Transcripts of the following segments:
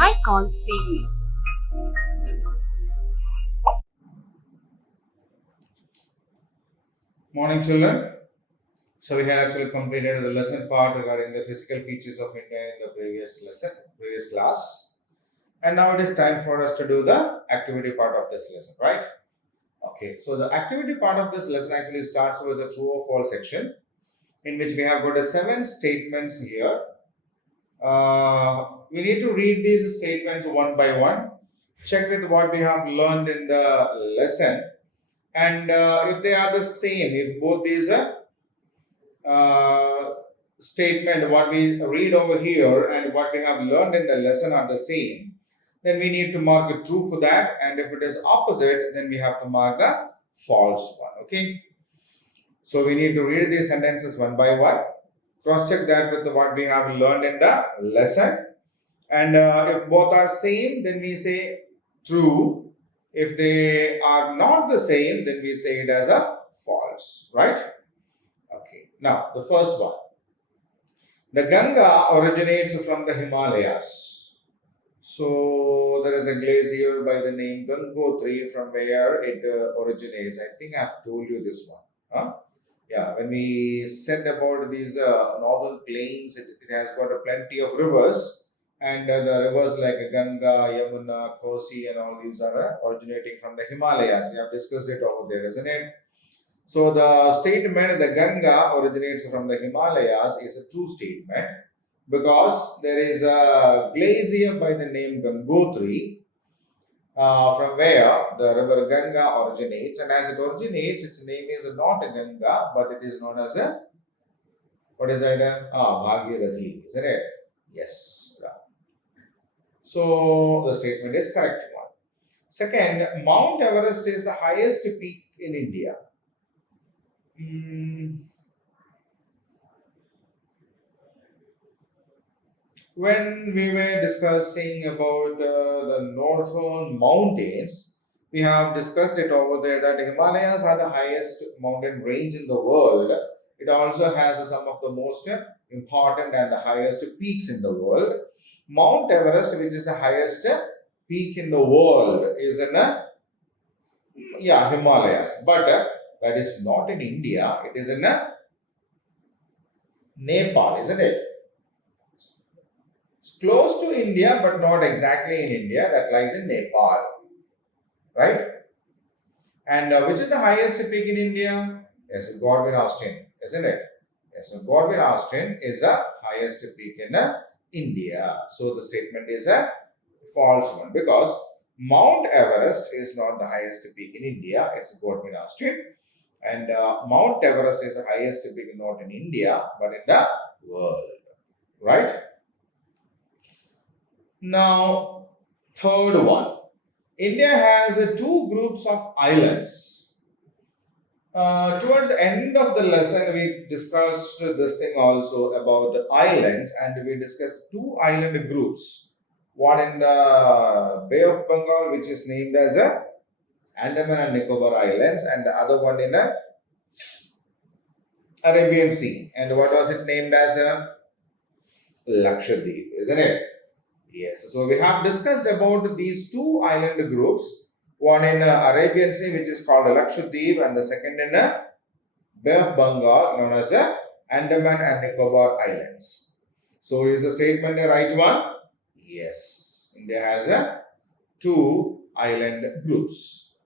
high call series. Morning, children. So we had actually completed the lesson part regarding the physical features of India in the previous class. And now it is time for us to do the activity part of this lesson, right? Okay, so the activity part of this lesson actually starts with the true or false section, in which we have got a 7 statements here. We need to read these statements one by one, check with what we have learned in the lesson, and if they are the same, if both these uh, statement, what we read over here and what we have learned in the lesson are the same, then we need to mark a true for that. And if it is opposite, then we have to mark the false one. Okay. So we need to read these sentences one by one, cross check that with what we have learned in the lesson. And if both are same, then we say true. If they are not the same, then we say it as a false, right? Okay. Now, the first one. The Ganga originates from the Himalayas. So there is a glacier by the name Gangotri from where it originates. I think I've told you this one. Huh? Yeah, when we said about these northern plains, it has got a plenty of rivers, and the rivers like Ganga, Yamuna, Kosi, and all these are originating from the Himalayas. We have discussed it over there, isn't it? So the statement the Ganga originates from the Himalayas is a true statement because there is a glacier by the name Gangotri from where the river Ganga originates, and as it originates, its name is not a Ganga but it is known as a, what is it? Bhagirathi, isn't it? Yes. So the statement is correct one. Second, Mount Everest is the highest peak in India. When we were discussing about the northern mountains, we have discussed it over there that the Himalayas are the highest mountain range in the world. It also has some of the most important and the highest peaks in the world. Mount Everest, which is the highest peak in the world, is in Himalayas, but that is not in India. It is in Nepal, isn't it? It's close to India, but not exactly in India. That lies in Nepal, right? And which is the highest peak in India? Yes, Godwin Austen, isn't it? Yes, so Godwin Austen is the highest peak in India. So the statement is a false one because Mount Everest is not the highest peak in India. It's Godwin Austen, and Mount Everest is the highest peak not in India but in the world, right? Now, third one. India has two groups of islands. Towards the end of the lesson, we discussed this thing also about the islands, and we discussed two island groups. One in the Bay of Bengal, which is named as Andaman and Nicobar Islands, and the other one in the Arabian Sea. And what was it named as? Lakshadweep, isn't it? Yes, so we have discussed about these two island groups, one in Arabian Sea which is called Lakshadweep and the second in Bay of Bengal known as Andaman and Nicobar Islands. So is the statement the right one? Yes, India has two island groups.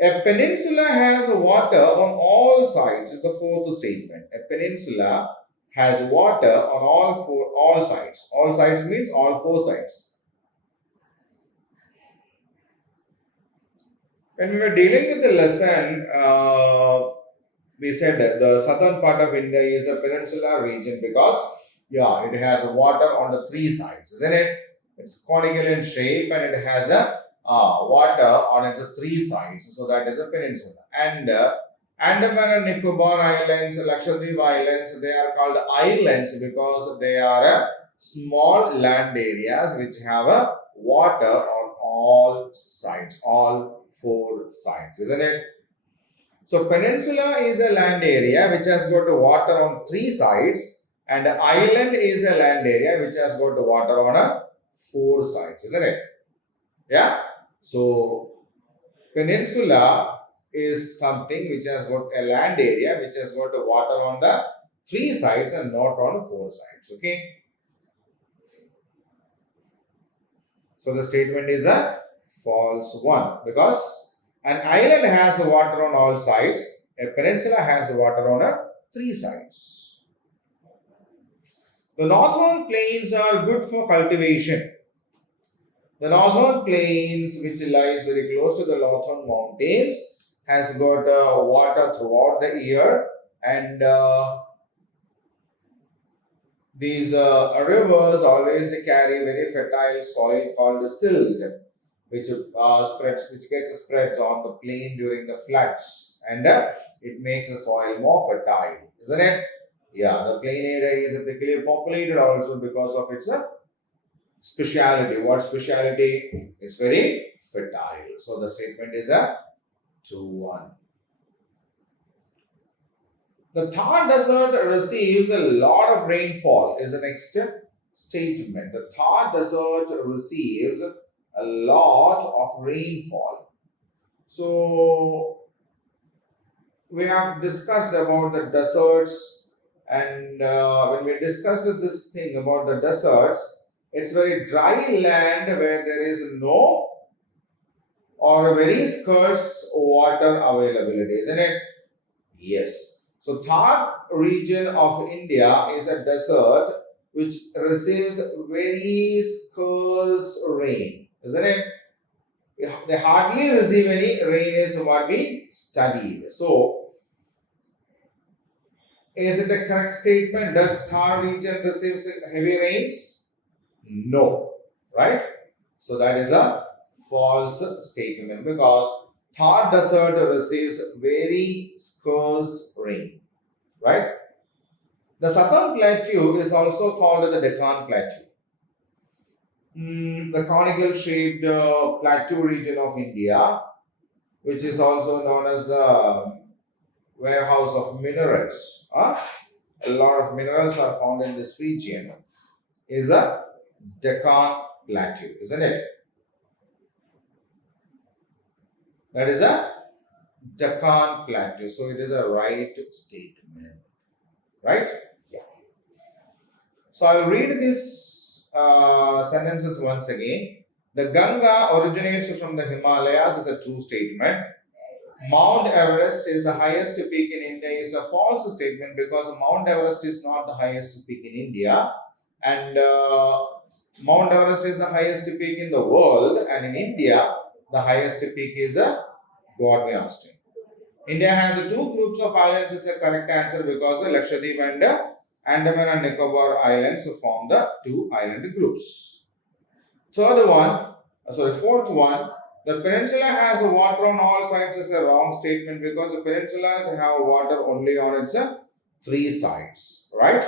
A peninsula has water on all sides is the fourth statement. A peninsula has water on all sides. All sides means all four sides. When we were dealing with the lesson, we said that the southern part of India is a peninsula region because it has water on the three sides, isn't it? It's conical in shape and it has a water on its three sides, so that is a peninsula. And Andaman and Nicobar Islands, Lakshadweep Islands, they are called islands because they are small land areas which have water on all sides, all four sides, isn't it? So peninsula is a land area which has got water on three sides, and island is a land area which has got water on four sides, isn't it? Yeah. So peninsula is something which has got a land area which has got a water on the three sides and not on four sides. Okay. So the statement is a false one because an island has a water on all sides. A peninsula has a water on a three sides. The northern plains are good for cultivation. The northern plains, which lies very close to the northern mountains, has got water throughout the year, and these rivers always carry very fertile soil called silt, which which gets spreads on the plain during the floods, and it makes the soil more fertile, isn't it? Yeah, the plain area is thickly populated also because of its speciality. What speciality? It's very fertile. So the statement is a true one. The Thar Desert receives a lot of rainfall is the next statement. The Thar Desert receives a lot of rainfall. So we have discussed about the deserts, and when we discussed this thing about the deserts, it's very dry land where there is no or a very scarce water availability, isn't it? Yes. So Thar region of India is a desert which receives very scarce rain, isn't it? They hardly receive any rain is what we studied. So is it a correct statement? Does Thar region receives heavy rains? No. Right? So that is a false statement because Thar desert receives very scarce rain. Right? The southern plateau is also called the Deccan Plateau. The conical shaped plateau region of India, which is also known as the warehouse of minerals. A lot of minerals are found in this region, is a Deccan Plateau, isn't it? That is a Deccan Plateau. So it is a right statement. Right? Yeah. So I'll read these sentences once again. The Ganga originates from the Himalayas is a true statement. Mount Everest is the highest peak in India is a false statement because Mount Everest is not the highest peak in India, and Mount Everest is the highest peak in the world, and in India the highest peak is a Godwin Austen. India has two groups of islands is a correct answer because Lakshadweep and Andaman and Nicobar islands form the two island groups. Fourth one, the peninsula has water on all sides is a wrong statement because the peninsulas have water only on its three sides, right?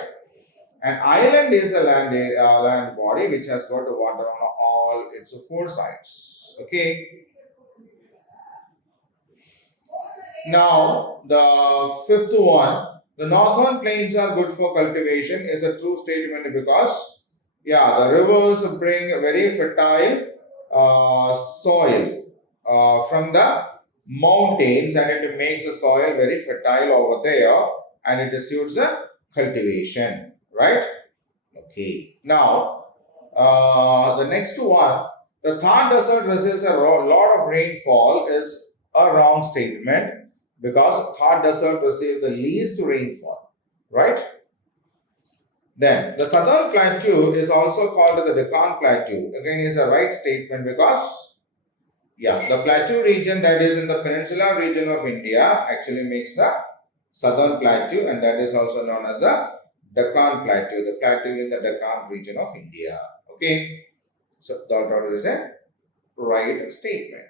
An island is a land body which has got water on all its four sides. Okay. Now, the fifth one, the northern plains are good for cultivation is a true statement because, yeah, the rivers bring very fertile soil from the mountains and it makes the soil very fertile over there and it suits the cultivation, right? Okay. Now, the next one, the Thar Desert receives a lot of rainfall is a wrong statement because Thar Desert receives the least rainfall, right? Then the Southern Plateau is also called the Deccan Plateau. Again, is a right statement because, yeah, the plateau region that is in the Peninsula region of India actually makes the Southern Plateau, and that is also known as the Deccan Plateau, the plateau in the Deccan region of India. Okay, so that is a right statement.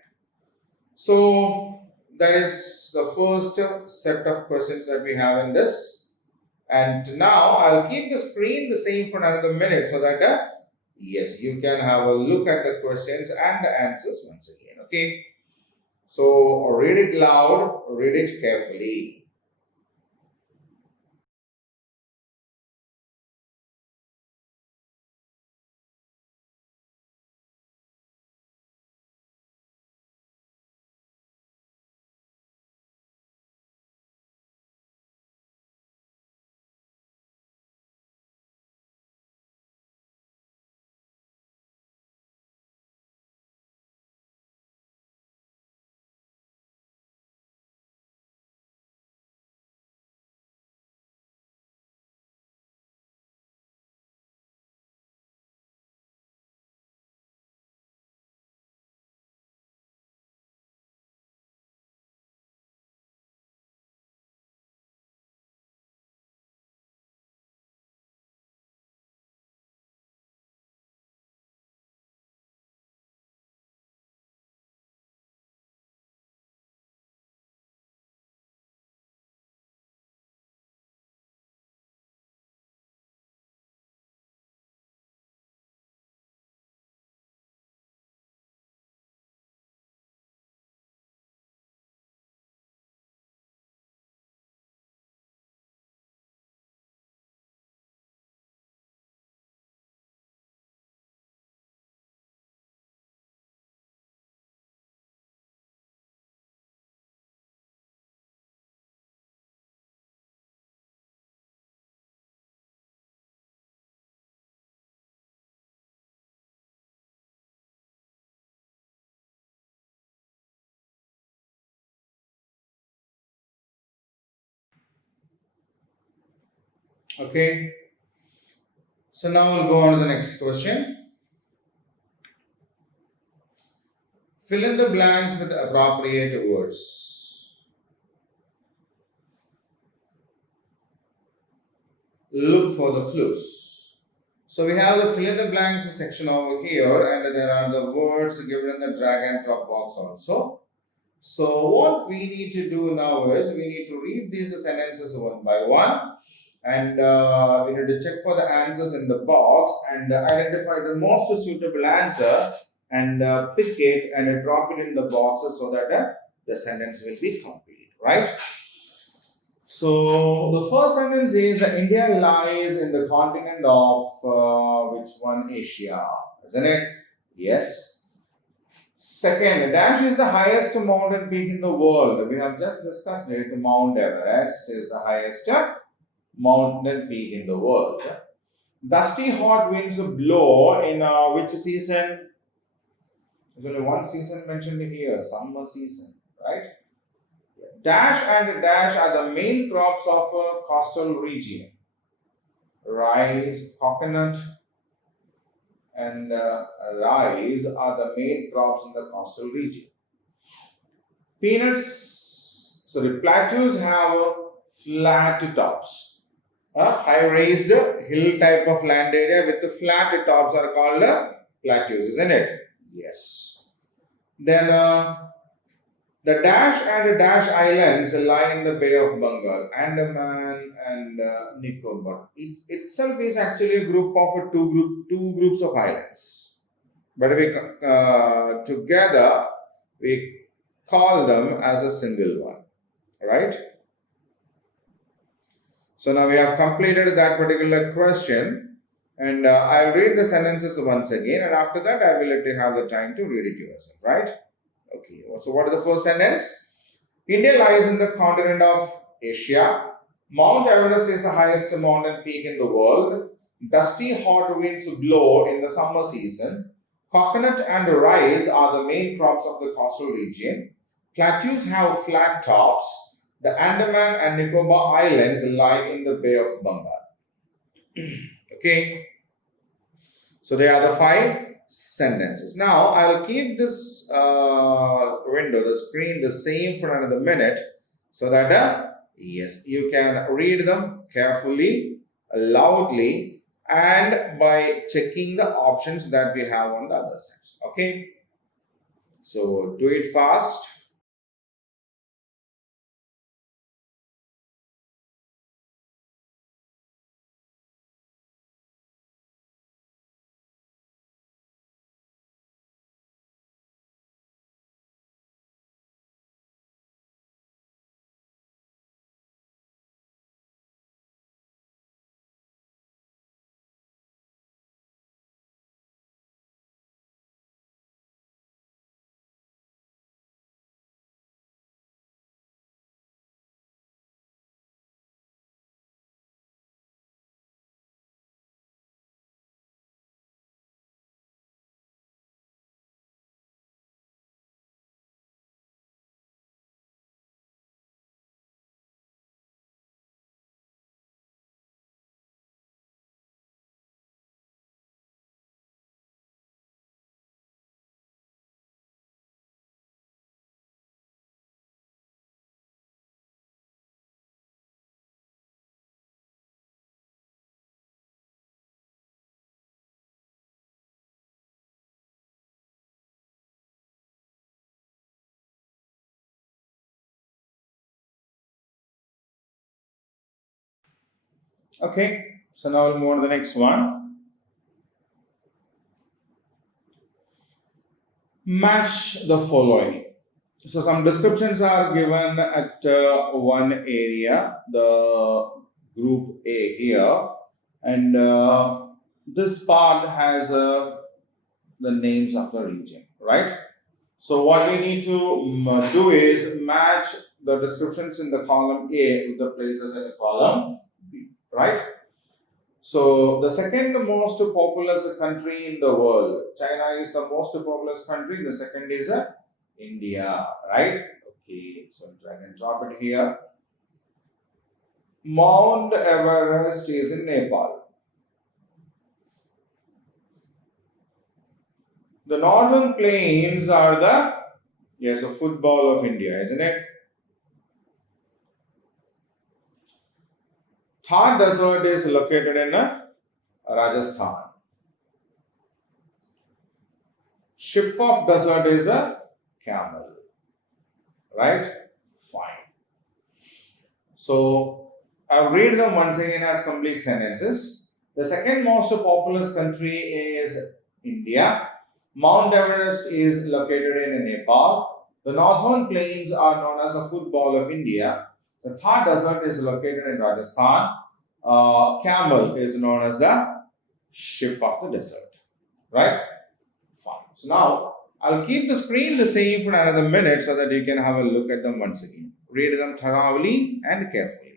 So that is the first set of questions that we have in this. And now I'll keep the screen the same for another minute so that yes, you can have a look at the questions and the answers once again. Okay. So read it loud, read it carefully. Okay. So now we'll go on to the next question. Fill in the blanks with appropriate words. Look for the clues. So we have the fill in the blanks section over here, and there are the words given in the drag and drop box also. So what we need to do now is we need to read these sentences one by one, and we need to check for the answers in the box and identify the most suitable answer and pick it and drop it in the boxes so that the sentence will be complete, right? So the first sentence is India lies in the continent of which one? Asia, isn't it? Yes. Second, Dash is the highest mountain peak in the world. We have just discussed it. Mount Everest is the highest mountain peak in the world. Dusty hot winds blow in which season? There's only one season mentioned here, summer season, right? Dash and dash are the main crops of a coastal region. Rice, coconut, and rice are the main crops in the coastal region. Peanuts, so the plateaus have flat tops. A high raised hill type of land area with the flat tops are called plateaus, isn't it? Yes. Then the Dash and Dash Islands lie in the Bay of Bengal, Andaman and Nicobar. It itself is actually a group of two groups of islands, but we together we call them as a single one, right? So now we have completed that particular question, and I'll read the sentences once again, and after that I will let you have the time to read it yourself, right? Okay, so what is the first sentence? India lies in the continent of Asia. Mount Everest is the highest mountain peak in the world. Dusty hot winds blow in the summer season. Coconut and rice are the main crops of the coastal region. Plateaus have flat tops. The Andaman and Nicobar Islands lie in the Bay of Bengal. Okay, so they are the five sentences. Now I'll keep this window, the screen, the same for another minute so that yes, you can read them carefully, loudly, and by checking the options that we have on the other side. Okay, so do it fast. Okay, so now we'll move on to the next one. Match the following. So some descriptions are given at one area, the group A here, and this part has the names of the region, right? So what we need to do is match the descriptions in the column A with the places in the column B, right? So the second most populous country in the world, China is the most populous country. The second is India, right? Okay, so drag and drop it here. Mount Everest is in Nepal. The northern plains are the, yes, a football of India, isn't it? Thar Desert is located in Rajasthan. Ship of desert is a camel, right? Fine. So I'll read them once again as complete sentences. The second most populous country is India. Mount Everest is located in Nepal. The northern plains are known as the football of India. The Thar Desert is located in Rajasthan. Camel is known as the ship of the desert. Right? Fine. So now I'll keep the screen the same for another minute so that you can have a look at them once again. Read them thoroughly and carefully.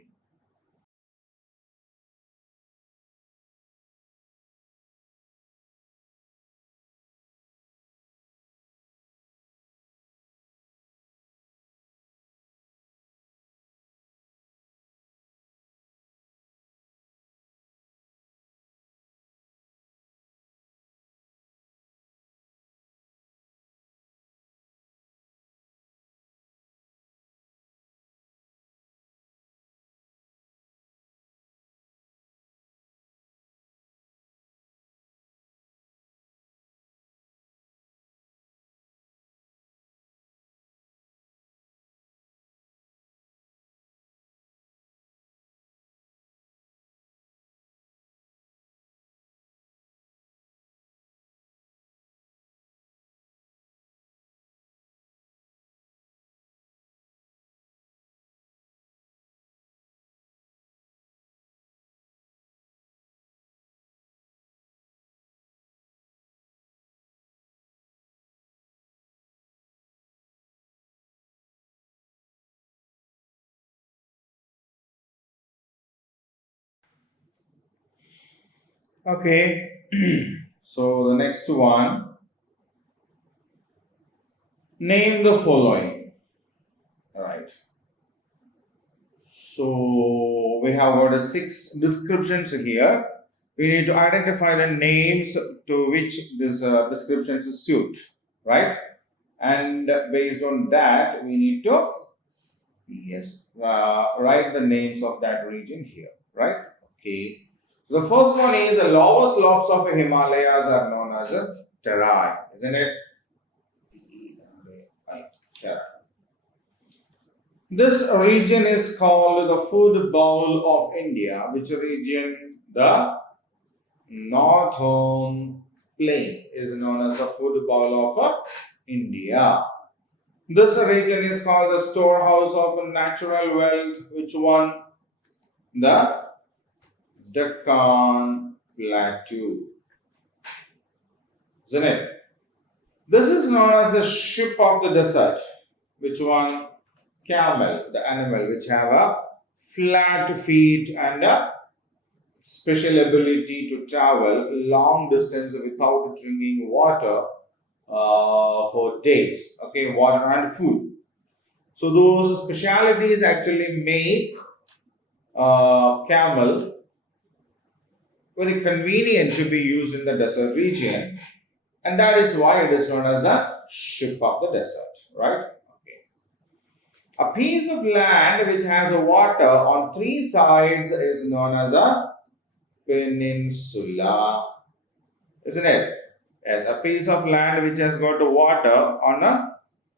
Okay. So the next one, name the following. All right. So we have got six descriptions here. We need to identify the names to which this descriptions suit, right? And based on that, we need to, yes, write the names of that region here, right? Okay. So the first one is the lower slopes of the Himalayas are known as a terai, isn't it? Terai. This region is called the food bowl of India. Which region? The northern plain is known as the food bowl of India. This region is called the storehouse of natural wealth. Which one? The Deccan Plateau. Isn't it? This is known as the ship of the desert. Which one? Camel, the animal which have a flat feet and a special ability to travel long distance without drinking water for days. Okay, water and food. So those specialities actually make camel very convenient to be used in the desert region, and that is why it is known as the ship of the desert, right? Okay. A piece of land which has a water on three sides is known as a peninsula, isn't it? Yes, a piece of land which has got water on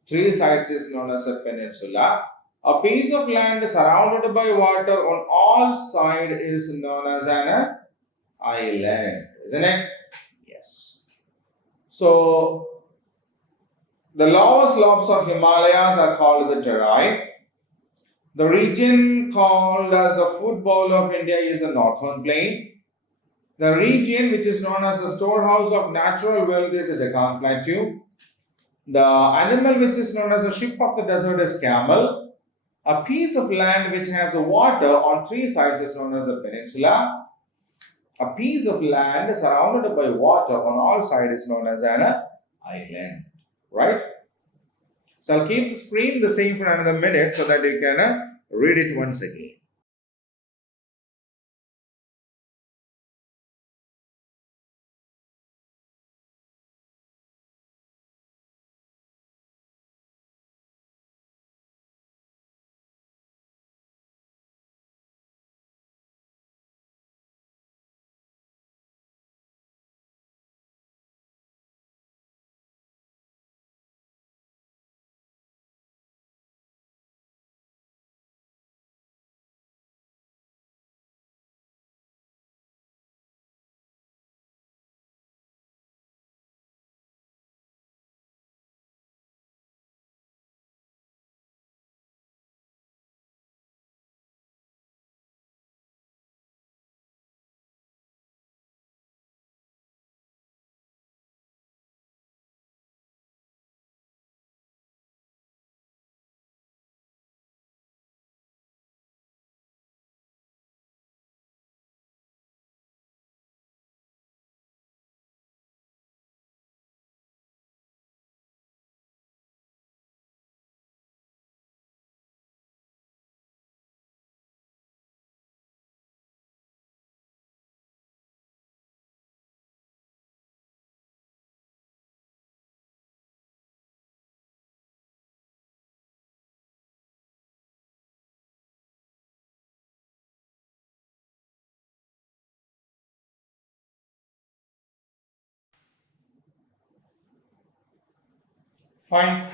three sides is known as a peninsula. A piece of land surrounded by water on all sides is known as an island, isn't it? Yes. So the lower slopes of Himalayas are called the Terai. The region called as the food bowl of India is the northern plain. The region which is known as the storehouse of natural wealth is the Deccan Plateau. The animal which is known as the ship of the desert is camel. A piece of land which has water on three sides is known as a peninsula. A piece of land surrounded by water on all sides is known as an island. Right? So I'll keep the screen the same for another minute so that you can read it once again. Fine.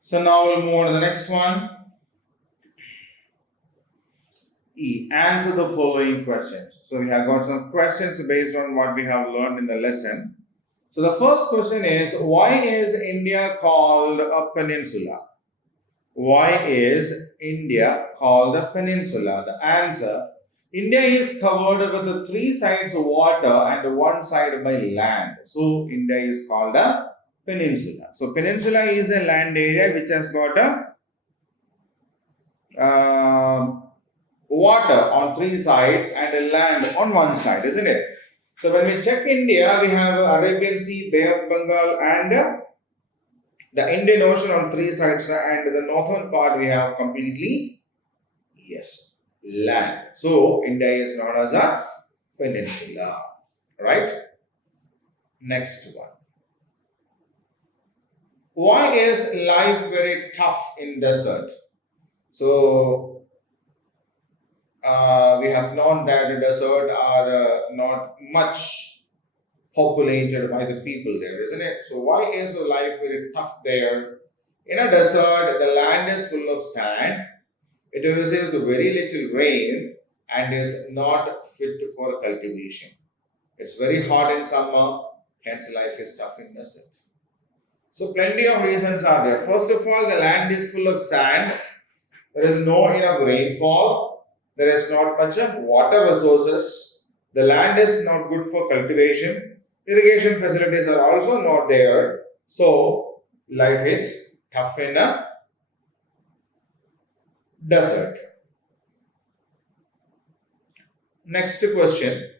So now we'll move on to the next one. E. Answer the following questions. So we have got some questions based on what we have learned in the lesson. So the first question is, why is India called a peninsula? Why is India called a peninsula? The answer, India is covered with the three sides water and one side by land. So India is called a peninsula. So peninsula is a land area which has got a water on three sides and a land on one side, isn't it? So when we check India, we have Arabian Sea, Bay of Bengal, and the Indian Ocean on three sides, and the northern part we have completely, yes, land. So India is known as a peninsula, right? Next one. Why is life very tough in desert? So we have known that the desert are not much populated by the people there, isn't it? So why is life very tough there? In a desert, the land is full of sand. It receives very little rain and is not fit for cultivation. It's very hot in summer, hence life is tough in desert. So plenty of reasons are there. First of all, the land is full of sand. There is no enough rainfall. There is not much of water resources. The land is not good for cultivation. Irrigation facilities are also not there. So life is tough in a desert. Next question.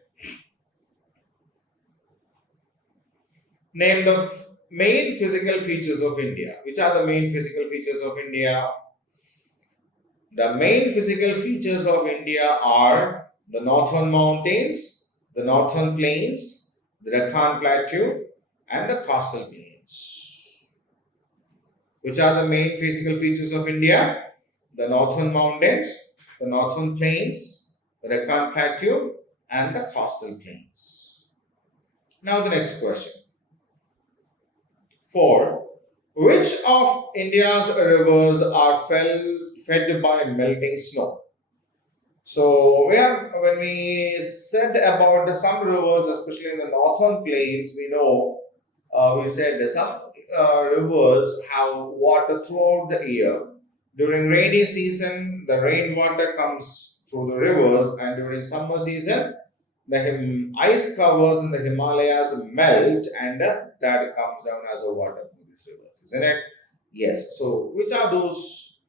Name the main physical features of India. Which are the main physical features of India? The main physical features of India are the northern mountains, the northern plains, the Deccan Plateau, and the coastal plains. Which are the main physical features of India? The northern mountains, the northern plains, the Deccan Plateau, and the coastal plains. Now the next question. 4. Which of India's rivers are fed by melting snow? So when we said about some rivers, especially in the northern plains, we know we said some rivers have water throughout the year. During rainy season, the rainwater comes through the rivers, and during summer season, the ice covers in the Himalayas melt, and that comes down as a water from these rivers, isn't it? Yes. So, which are those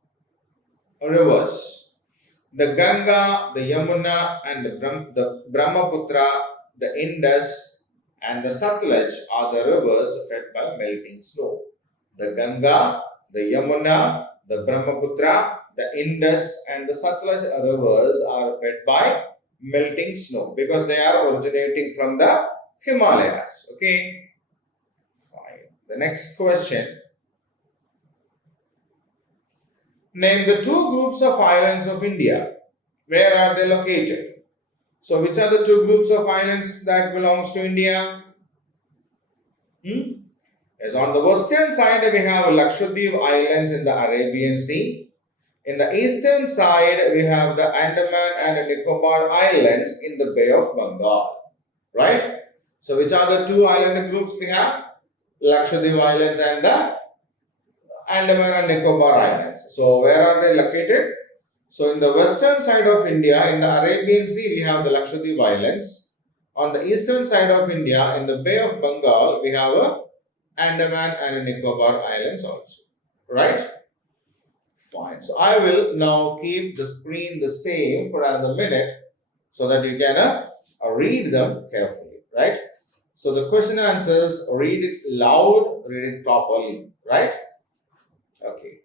rivers? The Ganga, the Yamuna, and the Brahmaputra, the Indus, and the Satluj are the rivers fed by melting snow. The Ganga, the Yamuna, the Brahmaputra, the Indus, and the Satluj rivers are fed by melting snow because they are originating from the Himalayas. Okay, fine. The next question. Name the two groups of islands of India. Where are they located? So, which are the two groups of islands that belongs to India? Yes, on the western side, we have Lakshadweep Islands in the Arabian Sea. In the eastern side, we have the Andaman and Nicobar Islands in the Bay of Bengal. Right? So, which are the two island groups we have? Lakshadweep Islands and the Andaman and Nicobar Islands. So, where are they located? So, in the western side of India, in the Arabian Sea, we have the Lakshadweep Islands. On the eastern side of India, in the Bay of Bengal, we have Andaman and Nicobar Islands also. Right? Fine. So, I will now keep the screen the same for another minute so that you can read them carefully. Right? So, the question answers, read it loud, read it properly. Right? Okay.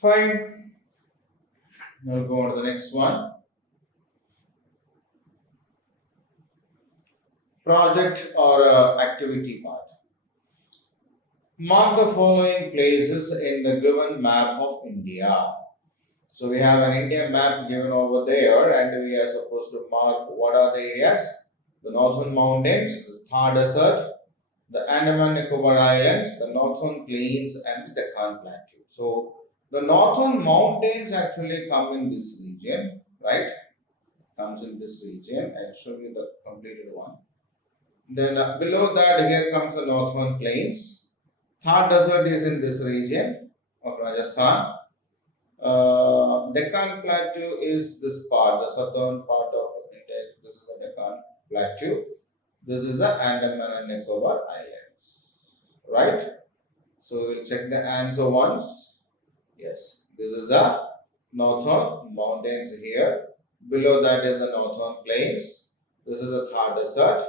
Fine. We'll go on to the next one. Project or activity part. Mark the following places in the given map of India. So we have an Indian map given over there, and we are supposed to mark what are the areas: the northern mountains, the Thar Desert, the Andaman Nicobar Islands, the northern plains, and the Deccan Plateau. So the northern mountains actually come in this region, right? Comes in this region. I'll show you the completed one. Then below that, here comes the northern plains. Thar Desert is in this region of Rajasthan. Deccan Plateau is this part, the southern part of India. This is the Deccan Plateau. This is the Andaman and Nicobar Islands, right? So we'll check the answer once. Yes, this is the northern mountains here. Below that is the northern plains. This is the Thar Desert.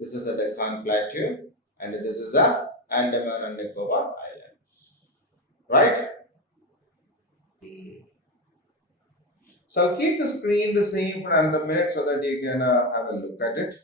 This is the Deccan Plateau, and this is the Andaman and Nicobar Islands, right? So I'll keep the screen the same for another minute so that you can have a look at it.